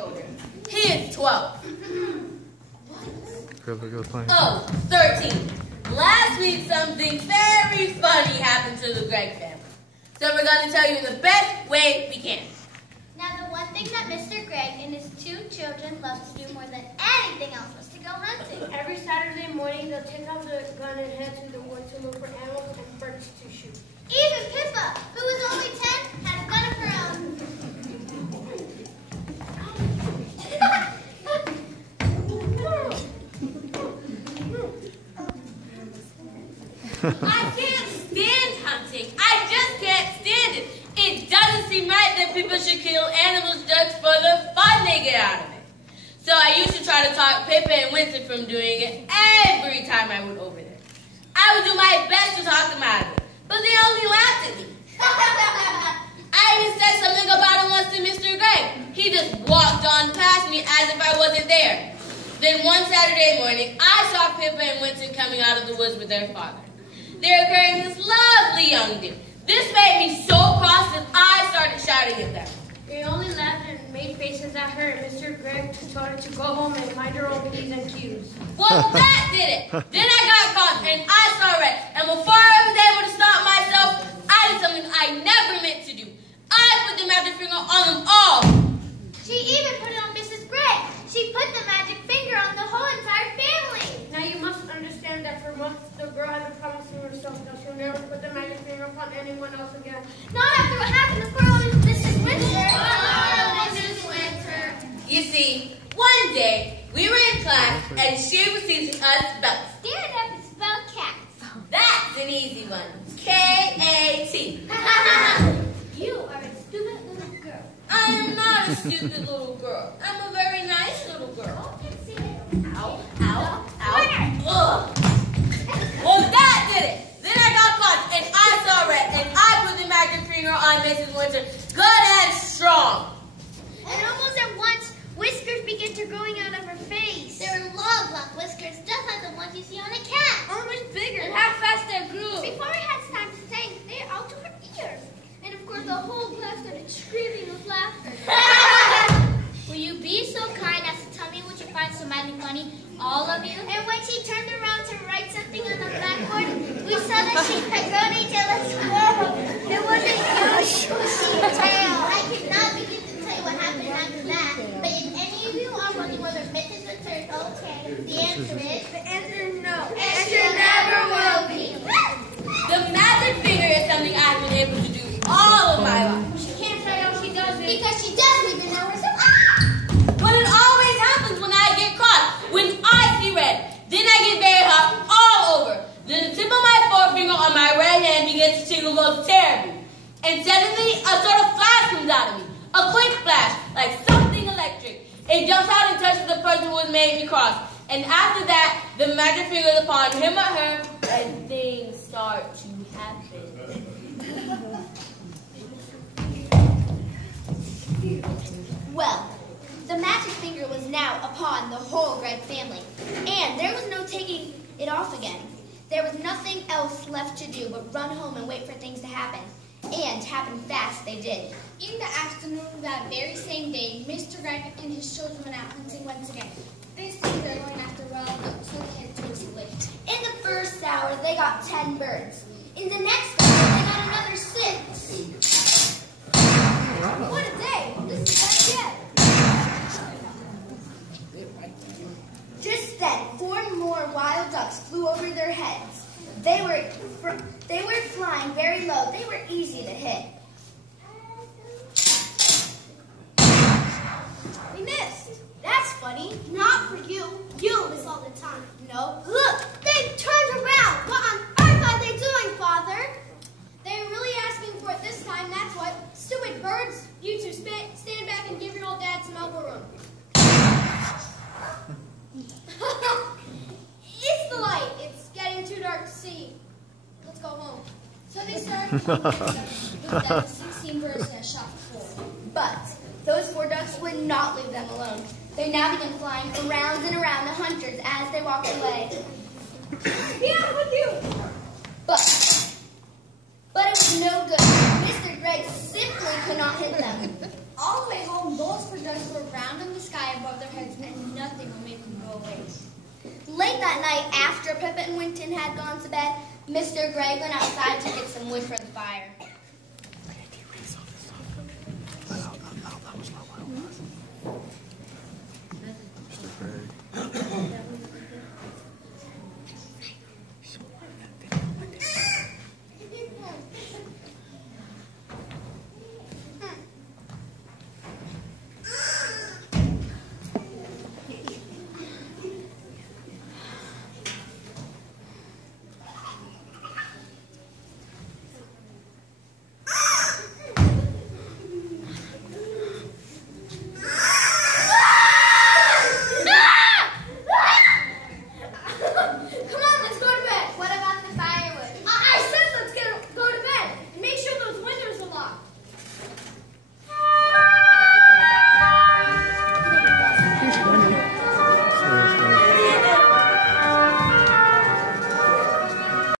older. He is 12. Oh, 13. Last week, something very funny happened to the Gregg family. So we're going to tell you in the best way we can. Now, the one thing that Mr. Gregg and his 2 children love to do more than anything else was to go hunting. Every Saturday morning, they'll take out the gun and head to the woods to look for animals and birds to shoot. Even Pippa, who was only 10, had a gun of her own. I can't stand hunting. I just can't stand it. It doesn't seem right that people should kill animals just for the fun they get out of it. So I used to try to talk Pippa and Winston from doing it every time I went over there. I would do my best to talk them out of it, but they only laughed at me. I even said something about it once to Mr. Gregg. He just walked on past me as if I wasn't there. Then one Saturday morning, I saw Pippa and Winston coming out of the woods with their father. They were carrying this lovely young deer. This made me so cross that I started shouting at them. They only laughed and made faces at her, and Mr. Gregg told her to go home and mind her own P's and Q's. Well, that did it. Then I got caught and I saw red. And before I was able to stop myself, I did something I never meant to do. I put the magic finger on them all. She even put it on Mrs. Gregg. She put the magic finger on the whole entire family. Now you must understand that for months the girl had been promising herself that she'll never put the magic finger upon anyone else again. Not after what happened to poor old Mrs. Winter. Mrs. Winter. You see, one day we were in class and she was teaching us spells. Stand up and spell cats. That's an easy one. K-A-T. You are a stupid little girl. I am not a stupid little girl. I'm a very nice little girl. Ow, ow, ow. Ugh. Well, that did it. Then I got caught and I saw red and I put the magic finger on Mrs. Winter good and strong. And almost at once, whiskers began to growing out of her face. They were long black whiskers, just like the ones you see on a cat. Or much bigger. And how fast they grew. Before I had time to say, they were out to her ears. And of course, the whole class started screaming with laughter. Will you be so kind as to tell me what you find so madly funny, all of you? And when she turned around to write something on the blackboard, we saw that she had grown a tail as squirrel. It was a huge bushy tail. I cannot begin to tell you what happened after that. But if any of you are wondering whether Mrs. returned okay, the answer is... The answer is no. And she never will be. The magic finger is something I've been able to do all of my life. She can't tell you how she does it. Because she doesn't even know herself. But it always happens when I get caught. When I see red, then I get very hot all over. Then the tip of my forefinger on my right hand begins to tingle most terribly. And suddenly, a sort of flash comes out of me. A quick flash, like something electric. It jumps out and touches the person who has made me cross. And after that, the magic finger is upon him or her, and things start to happen. Well, the magic finger was now upon the whole Gregg family, and there was no taking it off again. There was nothing else left to do but run home and wait for things to happen. And happen fast they did. In the afternoon of that very same day, Mr. Gregg and his children went out hunting once again. This time they're going after wild ducks with head towards the lake. In the first hour, they got 10 birds. In the next hour, they got another 6. What a day! This is bad yet. Just then, 4 more wild ducks flew over their heads. They were flying very low. They were easy to hit. We missed. That's funny. Not for you. You miss all the time. No. Look, they've turned around. What on earth are they doing, Father? They're really asking for it this time, that's what. Stupid birds. You two stand back and give your old dad some elbow room. It's the light. It's getting too dark to see. Let's go home. So they started with the 16 birds in a shot before. But those 4 ducks would not leave them alone. They now began flying around and around the hunters as they walked away. Be out with you! But it was no good. Mr. Gregg simply could not hit them. All the way home, those projectors were round in the sky above their heads, and nothing would make them go away. Late that night, after Pippa and Winton had gone to bed, Mr. Gray went outside to get some wood for the fire.